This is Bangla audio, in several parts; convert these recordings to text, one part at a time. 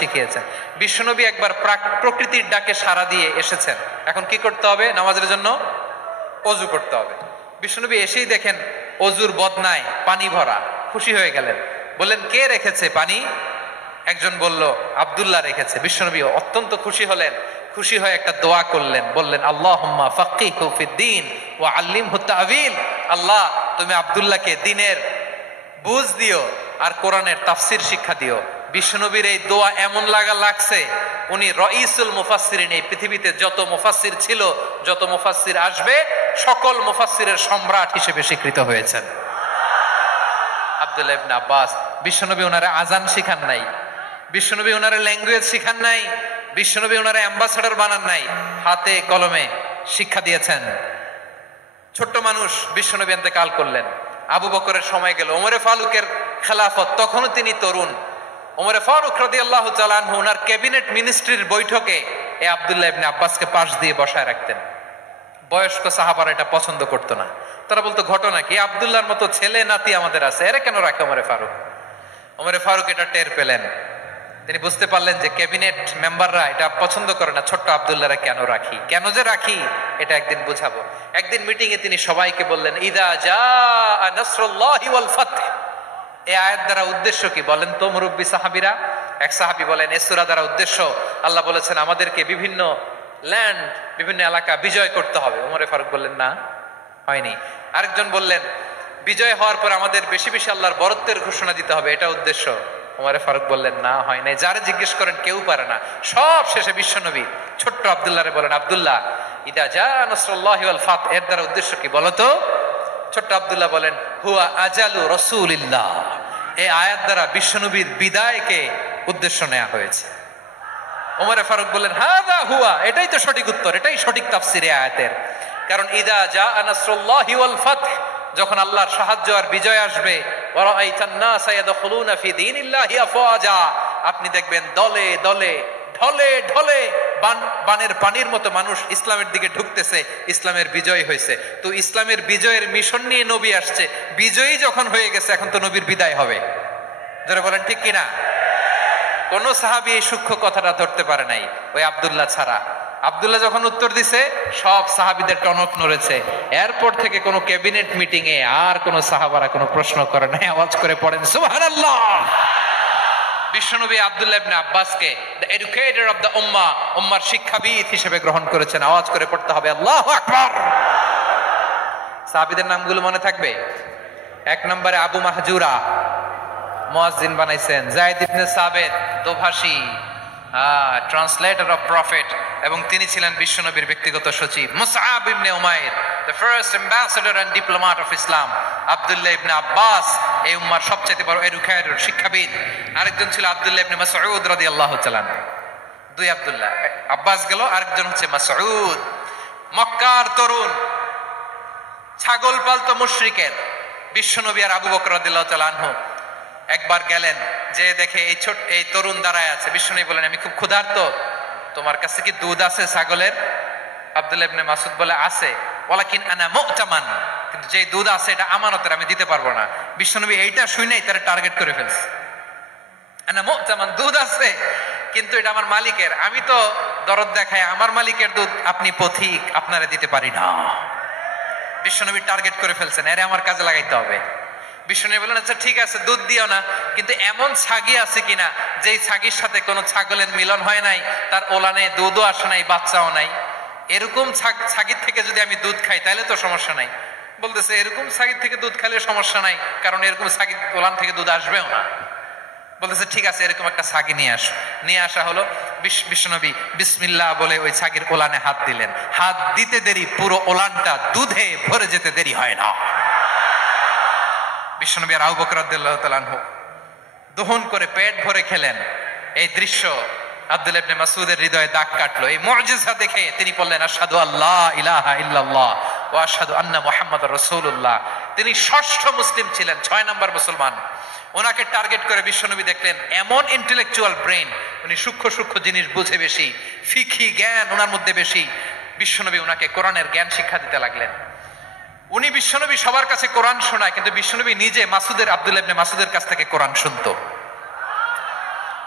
শিখিয়েছেন। বিশ্বনবী একবার প্রকৃতির ডাকে সাড়া দিয়ে এসেছেন, এখন কি করতে হবে? নামাজের জন্য অজু করতে হবে। বিশ্বনবী এসেই দেখেন অজুর বদনায় পানি ভরা, খুশি হয়ে গেলেন, বললেন কে রেখেছে পানি? একজন বলল আব্দুল্লাহ রেখেছে। বিশ্বনবী অত্যন্ত খুশি হলেন, খুশি হয়ে একটা দোয়া করলেন, বললেন আল্লাহুম্মা ফাক্কিহু ফিদ্দীন ওয়া আল্লিমহু তা'ওয়ীল। আল্লাহ তুমি আব্দুল্লাহকে দ্বীনের বুঝ দিও আর কোরআনের তাফসীর শিক্ষা দিও। বিশ্বনবীর এই দোয়া এমন লাগছে উনি রাইসুল মুফাসসিরিন, এই পৃথিবীতে যত মুফাসসির ছিল, যত মুফাসসির আসবে, সকল মুফাসসিরের সম্রাট হিসেবে স্বীকৃত হয়েছেন আব্দুল্লাহ ইবনে আব্বাস। বিশ্বনবী ওনারে আজান শিখান নাই, বিশ্বনবী ওনারে ল্যাঙ্গুয়েজ শিখান নাই, বিশ্বনবী ওনারে অ্যাম্বাসেডর বানান নাই, হাতে কলমে শিক্ষা দিয়েছেন। ছোট্ট মানুষ, বিশ্বনবী ইন্তেকাল করলেন, আবু বকরের সময় গেল, ওমরে ফারুকের খেলাফত, তখনও তিনি তরুণ। ওমরে ফারুক রাদিয়াল্লাহু তাআলা আনহু ওনার ক্যাবিনেট মিনিস্ট্রির বৈঠকে এই আব্দুল্লাহ ইবনে আব্বাসকে পাশ দিয়ে বসায় রাখতেন। বয়স্ক সাহাবারা এটা পছন্দ করতো না, তারা বলতো ঘটনা কি, আব্দুল্লাহর মতো ছেলে নাতি আমাদের আছে, এরা কেন রাখে ওমরে ফারুক? ওমরে ফারুক এটা টের পেলেন, তিনি বুঝতে পারলেন যে ক্যাবিনেট মেম্বাররা এটা পছন্দ করে না, ছোট্ট আব্দুল্লাহরা কেন রাখি, কেন যে রাখি এটা একদিন বুঝাবো। একদিন মিটিং এ তিনি সবাইকে বললেন ইদা জাআ নাসরুল্লাহি ওয়াল ফাতহ। এই আয়াত দ্বারা উদ্দেশ্য কি বলেন তো মুরব্বী সাহাবীরা? এক সাহাবী বলেন এই সূরা দ্বারা উদ্দেশ্য, আল্লাহ বলেছেন আমাদেরকে বিভিন্ন ল্যান্ড, বিভিন্ন এলাকা বিজয় করতে হবে। ওমরে ফারুক বললেন না, হয়নি। আরেকজন বললেন বিজয় হওয়ার পর আমাদের বেশি বেশি আল্লাহর বরত্বের ঘোষণা দিতে হবে, এটা উদ্দেশ্য। ওমরে ফারুক বললেন না, হয় নাই। যারা জিজ্ঞেস করেন কেউ পারে না। সব শেষে বিশ্বনবী ছোট্ট আব্দুল্লাহরে বলেন আব্দুল্লাহ ইদা জাআ নাসরুল্লাহি ওয়াল ফাতহ এর দ্বারা উদ্দেশ্য কি বলো তো? ছোট্ট আব্দুল্লাহ বলেন হুয়া আজালু রাসূলিল্লাহ। এই আয়াত দ্বারা বিশ্বনবীর বিদায়কে উদ্দেশ্য নেওয়া হয়েছে। ওমরে ফারুক বললেন হাযা হুয়া, এটাই তো সঠিক উত্তর, এটাই সঠিক তাফসীর এই আয়াতের। কারণ ইদা জাআ নাসরুল্লাহি ওয়াল ফাতহ, যখন আল্লাহর সাহায্য আর বিজয় আসবে, ওয়া রাআইতান নাসা ইয়াদখুলুনা ফি দীনিল্লাহি আফওয়াজা, আপনি দেখবেন দলে দলে ঢলে ঢলে বানের পানির মতো মানুষ ইসলামের দিকে ঢুকতেছে, ইসলামের বিজয় হয়েছে। তো ইসলামের বিজয়ের মিশন নিয়ে নবী আসছে, বিজয়ী যখন হয়ে গেছে এখন তো নবীর বিদায় হবে। যারা বলেন ঠিক কিনা? কোন সাহাবী এই সূক্ষ্ম কথাটা ধরতে পারে নাই, ওই আব্দুল্লাহ ছাড়া। আব্দুল্লাহ যখন উত্তর দিছে সব সাহাবীদের টনক নড়েছে। এরপর থেকে কোন ক্যাবিনেট মিটিং এ আর কোন সাহাবারা কোনো প্রশ্ন করে নাই, আওয়াজ করে পড়েন সুবহানাল্লাহ। বিশ্বনবী আব্দুল্লাহ ইবনে আব্বাসকে দ্য এডুকেটর অফ দ্য উম্মাহ, উম্মার শিক্ষাবিদ হিসেবে গ্রহণ করেছেন। আওয়াজ করে পড়তে হবে আল্লাহু আকবার। সাহাবীদের নামগুলো মনে থাকবে? এক নম্বরে আবু মাহজুরা, মুয়াজ্জিন বানাইছেন। যায়েদ ইবনে সাবিত, দোভাষী, ট্রান্সলেটর অফ প্রফেট, এবং তিনি ছিলেন বিশ্বনবীর ব্যক্তিগত সচিব। Musab ibn Umair, the first ambassador and diplomat of Islam. Abdullah ibn Abbas, এই উম্মার সবচেয়ে বড় এডুকেটর, শিক্ষাবিদ। আরেকজন ছিল আব্দুল্লাহ ইবনে মাসউদ রাদিয়াল্লাহু তাআলা। দুই আব্দুল্লাহ, আব্বাস গেল, আরেকজন হচ্ছে মাসউদ। মক্কার তরুণ, ছাগল পালতো মুশরিকের। বিশ্বনবী আর আবু বকর রাদিয়াল্লাহু তাআলা আনহু একবার গেলেন, যে দেখে এই তরুণ দাঁড়ায় আছে। বিশ্বনবী বলেন আমি খুব ক্ষুধার্ত, তোমার কাছে কি দুধ আছে ছাগলের? আব্দুল্লাহ ইবনে মাসউদ বলে আছে, ওয়ালাকিন আনা মু'তামান, কিন্তু যে দুধ আছে এটা আমানতের, আমি দিতে পারবো না। বিশ্বনবী এইটা শুনেই তারা টার্গেট করে ফেলছে। আনা মু'তামান, দুধ আছে কিন্তু এটা আমার মালিকের, আমি তো দরদ দেখাই, আমার মালিকের দুধ আপনি পথিক, আপনারে দিতে পারি না। বিশ্বনবী টার্গেট করে ফেলছেন, এরে আমার কাজে লাগাইতে হবে। বিশ্বনবী বললেন আচ্ছা ঠিক আছে দুধ দিও না, কিন্তু এমন ছাগি আছে কিনা যেই ছাগির সাথে কোনো ছাগলের মিলন হয় নাই, তার ওলানে দুধও আসে নাই, বাচ্চাও নাই, এরকম ছাগির থেকে যদি আমি দুধ খাই তাহলে তো সমস্যা নাই। বলতেছে এরকম ছাগির থেকে দুধ খাইলে সমস্যা নাই, কারণ এরকম ছাগির ওলান থেকে দুধ আসবেও না। বলতেছে ঠিক আছে এরকম একটা ছাগি নিয়ে আসো। নিয়ে আসা হলো। বিশ্বনবী বিসমিল্লাহ বলে ওই ছাগির ওলানে হাত দিলেন। হাত দিতে দেরি, পুরো ওলানটা দুধে ভরে যেতে দেরি হয় না। বিশ্বনবী আর আবু বকর রাদিয়াল্লাহু তাআলা আনহু দহন করে পেট ভরে খেলেন। এই দৃশ্য আব্দুল্লাহ ইবনে মাসউদের হৃদয়ে দাগ কাটলো। এই মুজিজা দেখে তিনি বললেন আশহাদু আল্লা ইলাহা ইল্লাল্লাহ ওয়া আশহাদু আন্না মুহাম্মাদুর রাসূলুল্লাহ। তিনি ষষ্ঠ মুসলিম ছিলেন, 6 নম্বর মুসলমান। ওনাকে টার্গেট করে বিশ্বনবী দেখলেন এমন ইন্টেলেকচুয়াল ব্রেন, উনি সূক্ষ্ম সূক্ষ্ম জিনিস বুঝে বেশি, ফিকহি জ্ঞান ওনার মধ্যে বেশি। বিশ্বনবী ওনাকে কোরআনের জ্ঞান শিক্ষা দিতে লাগলেন। উনি বিশ্বনবী সবার কাছে কোরআন শোনায়, কিন্তু বিশ্বনবী নিজে আব্দুল্লাহ ইবনে মাসউদের কাছ থেকে কোরআন শুনতো।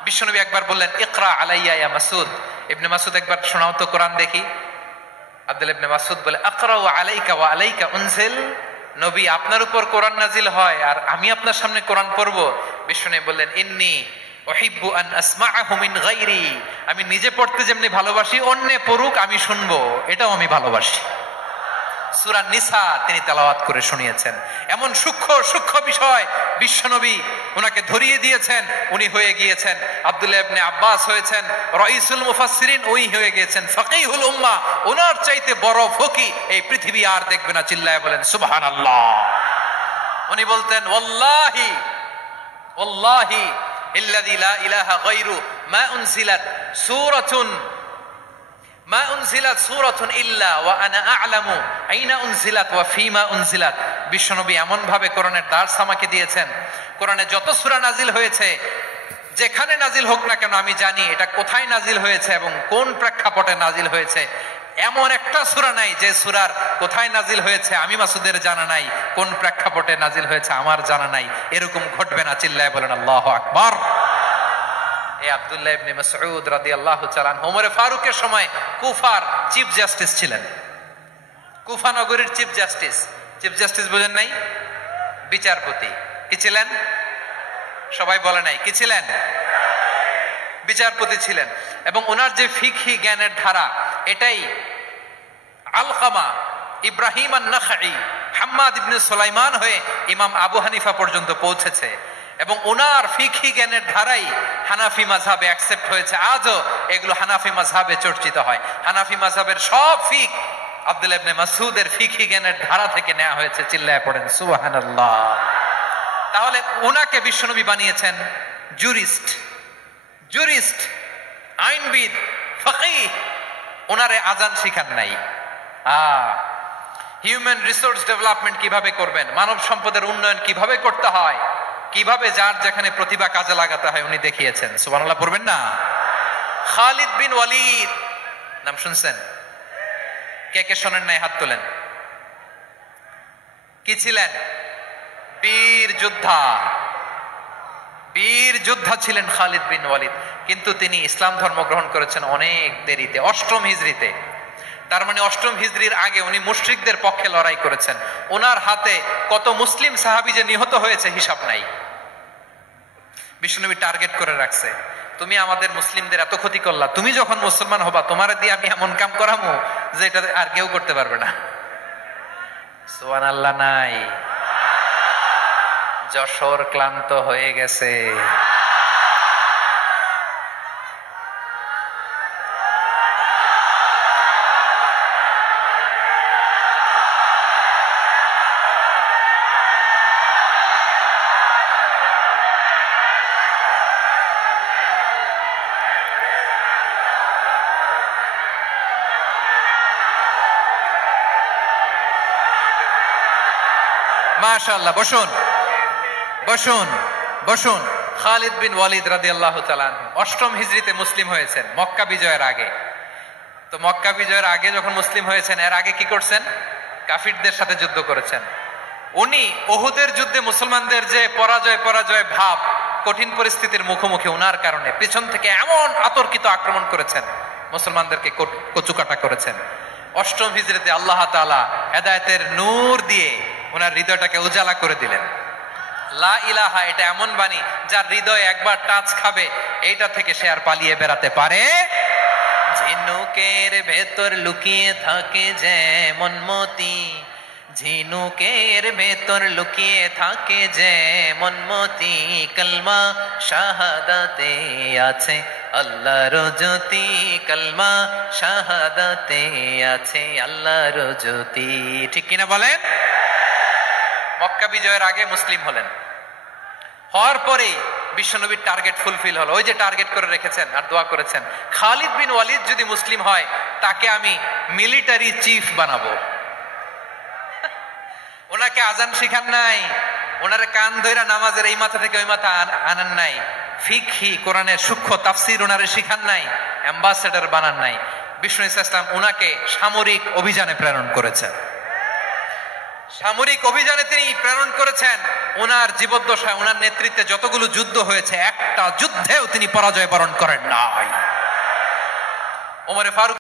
বিশ্বনবী একবার বললেন, ইকরা আলাইয়া ইয়া মাসুদ। ইবনে মাসুদ একবার শোনাও তো কোরআন দেখি। আব্দুল্লাহ ইবনে মাসুদ বলে, আকরা ওয়া আলাইকা ওয়া আলাইকা উনজিল। নবী, আপনার উপর কোরআন নাজিল হয় আর আমি আপনার সামনে কোরআন পড়ব। বিশ্বনবী বললেন, ইন্নী উহিব্বু আন আসমাআহু মিন গায়রি। আমি নিজে পড়তে যেমনি ভালোবাসি, অন্যে পড়ুক আমি শুনবো, এটাও আমি ভালোবাসি। সূরা নিসা তিনি তেলাওয়াত করে শুনিয়েছেন। এমন সূক্ষ্ম সূক্ষ্ম বিষয় বিশ্বনবী ওনাকে ধরিয়ে দিয়েছেন। উনি হয়ে গিয়েছেন আব্দুল্লাহ ইবনে আব্বাস, হয়েছেন রাইসুল মুফাসসিরিন, ওই হয়ে গিয়েছেন ফাকিহুল উম্মাহ। ওনার চাইতে বড় ফকি এই পৃথিবী আর দেখবে না। চিল্লায় বলেন সুবহানাল্লাহ। উনি বলতেন, ওয়াল্লাহি ওয়াল্লাহি ইল্লাযী লা ইলাহা গায়রু মা উনজিলাত সূরাতুন ইল্লা ওয়া আনা আ'লামু আইনা উনজিলাত ওয়া ফীমা উনজিলাত। বিশ্বনবী এমন ভাবে কোরআনের দার্স আমাকে দিয়েছেন, কোরআনে যত সূরা নাজিল হয়েছে, যেখানে নাজিল হোক না কেন আমি জানি এটা কোথায় নাজিল হয়েছে এবং কোন প্রেক্ষাপটে নাজিল হয়েছে। এমন একটা সূরা নাই যে সূরার কোথায় নাজিল হয়েছে আমি মাসুদের জানা নাই, কোন প্রেক্ষাপটে নাজিল হয়েছে আমার জানা নাই। এরকম ঘটবে না। চিল্লায় বলেন আল্লাহু আকবার। আব্দুল্লাহ ইবনে মাসউদ রাদিয়াল্লাহু তাআলা আনহু ওমর ফারুকের সময় কুফার চিফ জাস্টিস ছিলেন। কুফা নগরীর চিফ জাস্টিস। চিফ জাস্টিস বুঝেন নাই? বিচারপতি। কি ছিলেন? সবাই বলে নাই কি ছিলেন? বিচারপতি ছিলেন। এবং ওনার যে ফিকহি জ্ঞানের ধারা, এটাই আলকামা, ইব্রাহিম আন-নাখাই, হাম্মাদ ইবনে সুলাইমান হয়ে ইমাম আবু হানিফা পর্যন্ত পৌঁছেছে। এবং ওনার ফিকহি জ্ঞানের ধারাই হানাফি মাযহাবে অ্যাকসেপ্ট হয়েছে। আজও এগুলো হানাফি মাযহাবে চর্চিত হয়। হানাফি মাযহাবের সব ফিক আব্দুল্লাহ ইবনে মাসউদের ফিকহি জ্ঞানের ধারা থেকে নেওয়া হয়েছে। চিল্লায় পড়েন সুবহানাল্লাহ। তাহলে ওনাকে বিশ্বনবী বানিয়েছেন জুরিস্ট, জুরিস্ট, আইনবিদ, ফকিহ। ওনারে আজান শিখান নাই। হিউম্যান রিসোর্স ডেভেলপমেন্ট কিভাবে করবেন, মানব সম্পদের উন্নয়ন কিভাবে করতে হয়, কিভাবে যার যেখানে প্রতিভা কাজে লাগাতে হয় উনি দেখিয়েছেন। সুবহানাল্লাহ পড়বেন না? খালিদ বিন ওয়ালিদ নাম শুনছেন? কে কে শোনেন নাই হাত তোলেন। কি ছিলেন? বীর যোদ্ধা। বীর যোদ্ধা ছিলেন খালিদ বিন ওয়ালিদ। কিন্তু তিনি ইসলাম ধর্ম গ্রহণ করেছেন অনেক দেরিতে, 8ম হিজরিতে। তার মানে 8ম হিজরির আগে উনি মুশরিকদের পক্ষে লড়াই করেছেন। ওনার হাতে কত মুসলিম সাহাবী যে নিহত হয়েছে হিসাব নাই। বিশ্বনবী টার্গেট করে রাখছে, তুমি আমাদের মুসলিমদের এত ক্ষতি করলা, তুমি যখন মুসলমান হবা তোমারে দিয়ে আমি এমন কাম করামু যে এটা আর কেউ করতে পারবে না। সুবহানাল্লাহ নাই? যশোর ক্লান্ত হয়ে গেছে। মাশাআল্লাহ। বসুন বসুন বসুন। খালিদ বিন ওয়ালিদ রাদিয়াল্লাহু তাআলা আনহু 8ম হিজরিতে মুসলিম হয়েছেন, মক্কা বিজয়ের আগে। তো মক্কা বিজয়ের আগে যখন মুসলিম হয়েছেন, এর আগে কি করছেন? কাফিরদের সাথে যুদ্ধ করেছেন। উনি উহুদের যুদ্ধে মুসলমানদের যে পরাজয় ভাব, কঠিন পরিস্থিতির মুখোমুখি ওনার কারণে পিছন থেকে এমন আতর্কিত আক্রমণ করেছেন, মুসলমানদেরকে কচুকাটা করেছেন। 8ম হিজরিতে আল্লাহ তাআলা হেদায়েতের নূর দিয়ে ওনার হৃদয়টাকে উজালা করে দিলেন। লা ইলাহা এটা এমন বাণী যার হৃদয় একবার টাচ খাবে, এইটা থেকে সে আর পালিয়ে বেড়াতে পারে। ঝিনুকের ভেতর লুকিয়ে থাকে যেমন মতি, ঝিনুকের ভেতর লুকিয়ে থাকে যেমন মতি, কলমা শাহাদাতে আছে আল্লাহর জ্যোতি, কলমা শাহাদাতে আছে আল্লাহর জ্যোতি। ঠিক কিনা বলেন? মক্কা বিজয়ের আগে মুসলিম হলেন, হওয়ার পরে বিশ্বনবীর টার্গেট ফুলফিল হলো। ওই যে টার্গেট করে রেখেছেন আর দোয়া করেছেন, খালিদ বিন ওয়ালিদ যদি মুসলিম হয় তাকে আমি মিলিটারি চিফ বানাবো। ওনাকে আজান শিখান নাই, ওনারে কান ধইরা নামাজের এই মাথা থেকে ওই মাথা আনান নাই, ফিকহি কোরআনের সূক্ষ্ম তাফসীর ওনারে শিখান নাই, অ্যাম্বাসেডর বানান নাই। বিষ্ণু ইসলাম ওনাকে সামরিক অভিযানে প্রেরণ করেছেন। সামরিক অভিযানে তিনি প্রেরণ করেছেন। ওনার জীবদ্দশায় ওনার নেতৃত্বে যতগুলো যুদ্ধ হয়েছে একটা যুদ্ধেও তিনি পরাজয় বরণ করেন নাই। ওমরে ফারুক